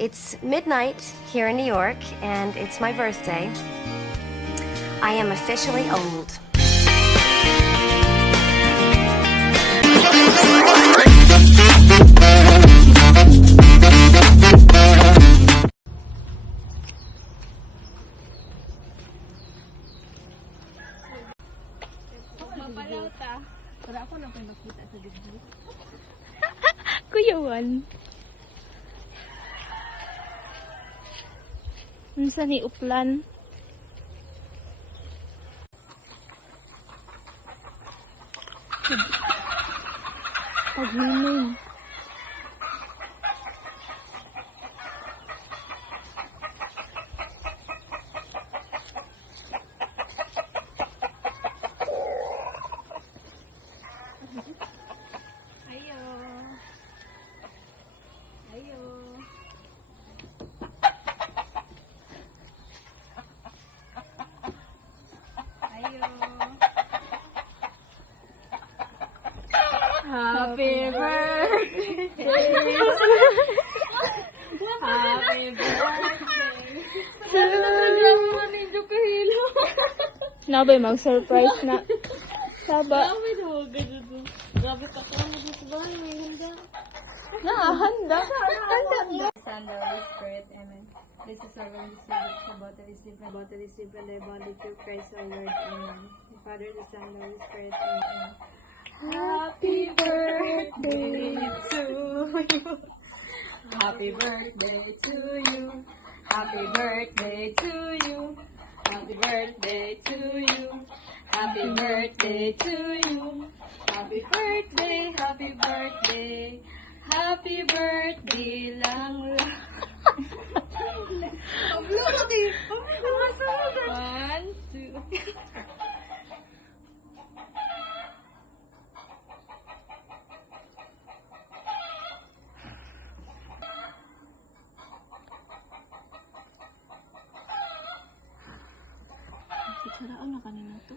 It's midnight here in New York, and it's my birthday. I am officially old. Para ako lang nakita sa video. Kuya Juan. Unsa ni uplan? Paghimin. Happy birthday! Happy birthday! Nabay mag-surprise na. Saba. Grabe ka ka mo sa bahay, may handa. Handa. Son, the Holy Spirit, amen. This is our Lord, the Spirit, about to receive and the body through Christ our Lord, amen. The Father, the Son, the Holy Spirit, amen. Happy birthday to you. Happy birthday to you. Happy birthday to you. Happy birthday to you. Happy birthday to you. Happy birthday, happy birthday. Happy birthday lang lang. One, two. Saraan na kanina to.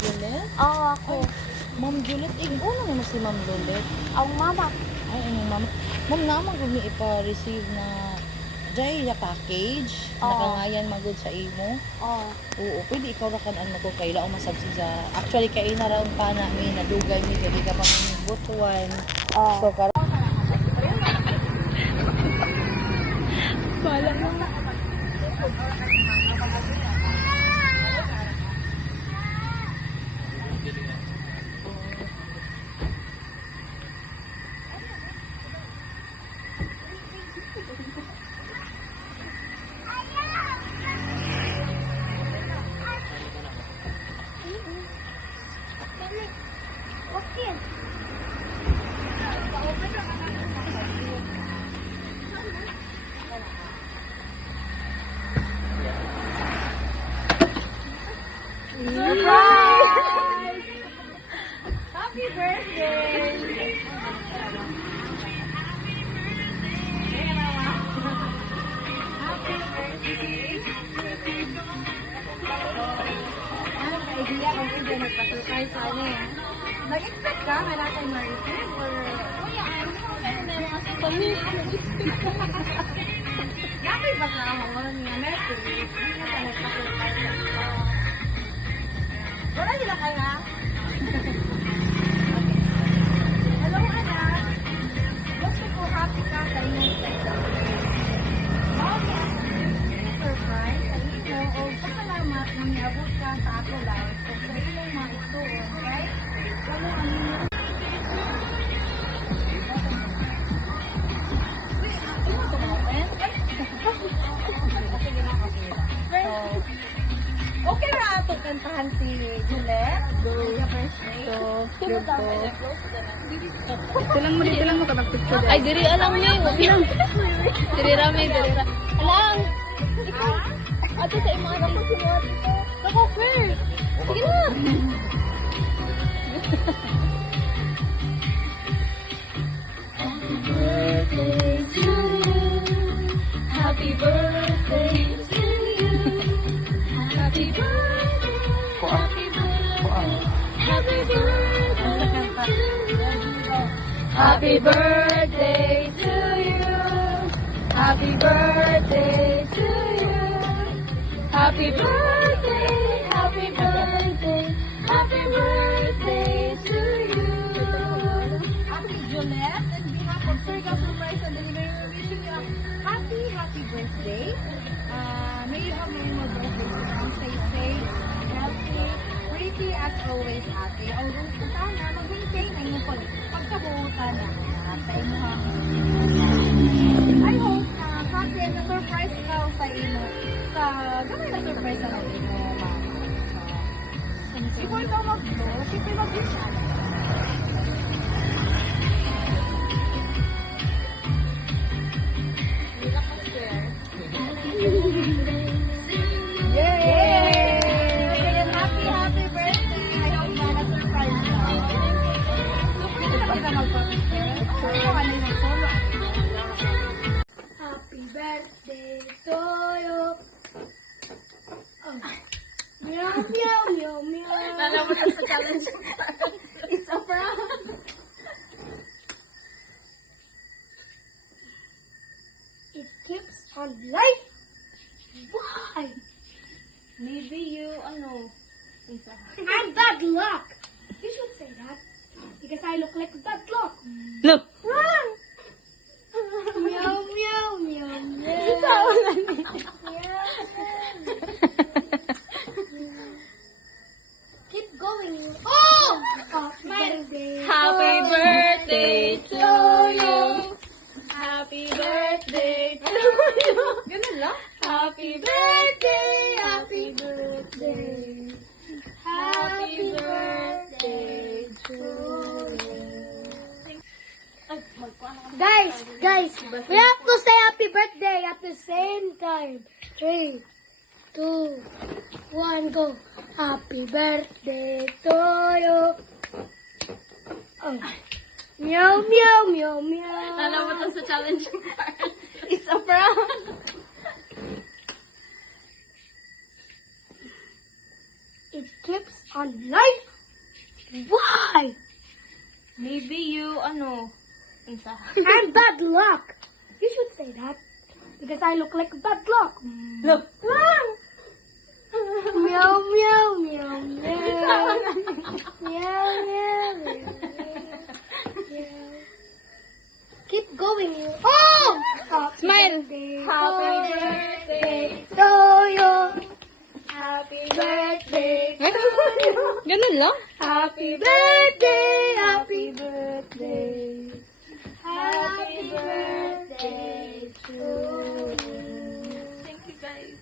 Juliet? Oo, ako. Ma'am Juliet, ano naman si Ma'am Juliet? Ang mama. Ay, ano ma'am? Ma'am, naman kung ipa-receive na Jaya package, Oo. nakangayan magod sa imo. Oo. Oo, pwede ikaw ra kan mo ko kaila o masabsiga. Actually, kay na raon pa na mi nadugay mi gabi ka pa mi butuan. Oo. So, karon Wala mo. Happy birthday! Happy birthday! Ano ka idea kung hindi nagpa-surprise sa ano eh? Nag-expect ka? May natin ma-receive? Or... Yapi ba na ako? Nga message? Hindi na ka nagpa-surprise. Wala nila kaya? Hello, anak. Gusto ko happy ka sa inyong second. Okay, surprise sa inyo o pasalamat na niabot ka sa ako live o sa inyong mga ituon, right? Kamo ang inyong Okay ra ato kantahan si Juliet. Dito lang mo ka picture. Ay, diri alam niyo. Diri rami, diri ra. Alang. Ikaw. Ato sa imong anak mo sinuot ito. Ako first. Sige na. Happy birthday to you. Happy birthday. Happy birthday. Happy birthday. Happy birthday to you. Happy birthday to you. Happy birthday. Happy birthday. Happy birthday to you. Happy Juliet, on behalf of Circa Surprise and Delivery, we wish you a happy birthday. May you have many more birthdays to come. Stay safe, healthy, pretty as always, ate. Although kung sana, mag-maintain ang iyong pagkabuutan na sa inyong I hope na happy na surprise ka sa ino. Sa gamay na surprise na lang ino, mama. Before ikaw mag-blow, siyempre mag-wish ka. Yay! Happy birthday! I hope na na-surprise ka. So, pwede na ba ka mag-picture? Ano yung solo? Happy birthday to you. Oh. Meow, meow, meow, meow. Nalaman ka sa challenge. It's a prank. It keeps on light. Why? Maybe you, I'm bad luck. You should say that. Because I look like bad luck. Look. Run! Meow, meow, meow, meow. Meow, keep going. Oh! Happy birthday. Happy birthday to you. Happy birthday to you. Ganun lang? Happy birthday. Happy birthday. Happy birthday to you. Guys, we have to say happy birthday at the same time. 3, 2, 1, go. Happy birthday to you. Oh. Meow, meow, meow, meow. Nalaman sa challenge part. It's a prank. It keeps on light. Why? Maybe you, I'm bad luck. You should say that. Because I look like bad luck. Look. Run! Meow, meow, meow, meow. Meow, meow, meow, meow. Keep going. Oh! Smile. Happy birthday to you. Happy birthday to you. Ganun lang? Happy birthday, happy birthday. Happy birthday to you. Thank you guys.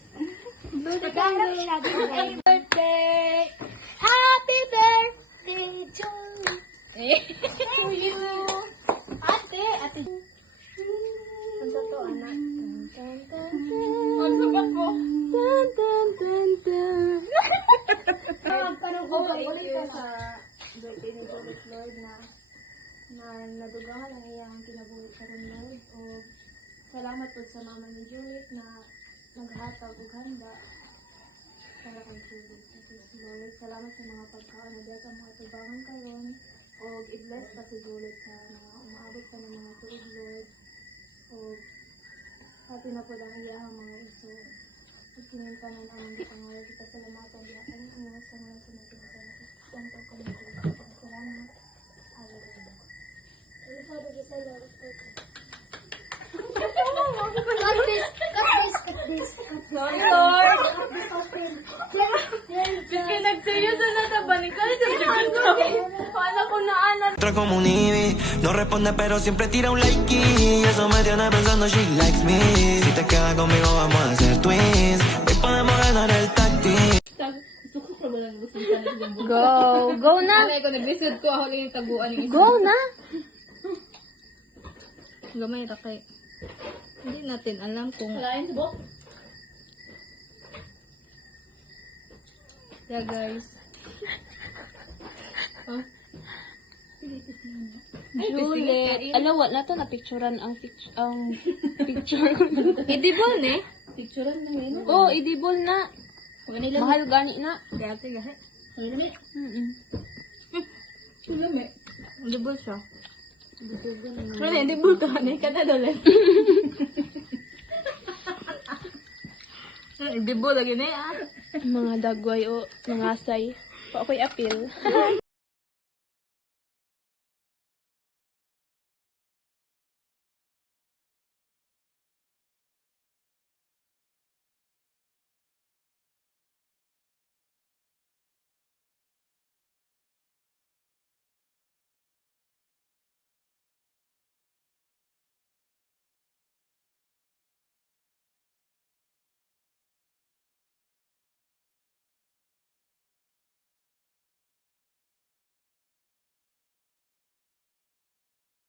Happy birthday. Happy birthday to you. Ate. Ano to, anak? Ang sabat ko. Parang Thank you sa birthday ni Juliet, Lord, na nadugangan ang iyang kinabuhi karon, Lord. O salamat po sa mama ni Juliet na naghatag og handa para kay Juliet. Lord, salamat sa mga pagkaon na sa mga tubangan karon. O i-bless pa si Juliet sa mga umaabot pa ng mga tuig, Lord. O happy na po ang iyang mga iso. Itinitanan ang pangalan kita sa lamatan diha ang mga sa mga sinasabi. Ang pagkakamit. Salamat. Hallelujah. Cut this. Sorry, Lord. Kasi nagseryoso na sa balikan. Paano ko naanan? Otra como un Ivy, no responde pero siempre tira un like y eso me tiene pensando she likes me. Si te quedas conmigo vamos a hacer twins. Hoy podemos ganar Go. Go na. Alay ko, nag-lisod ko. Ako lang yung taguan yung isa. Go na. Gamay ra kay. Hindi natin alam kung... Kalain sa bok. Yeah, guys. Juliet. Alam, wala to na picturean ang picture ko. Edible ne? Picturean na yun. Oh, idibol na. Mahal gani na. Gati gahe. Lumi. Edible siya. Wala, edible ka. Ano ka na doon? Edible lagi na yan. Mga dagway o mga asay. Pa ako'y apil.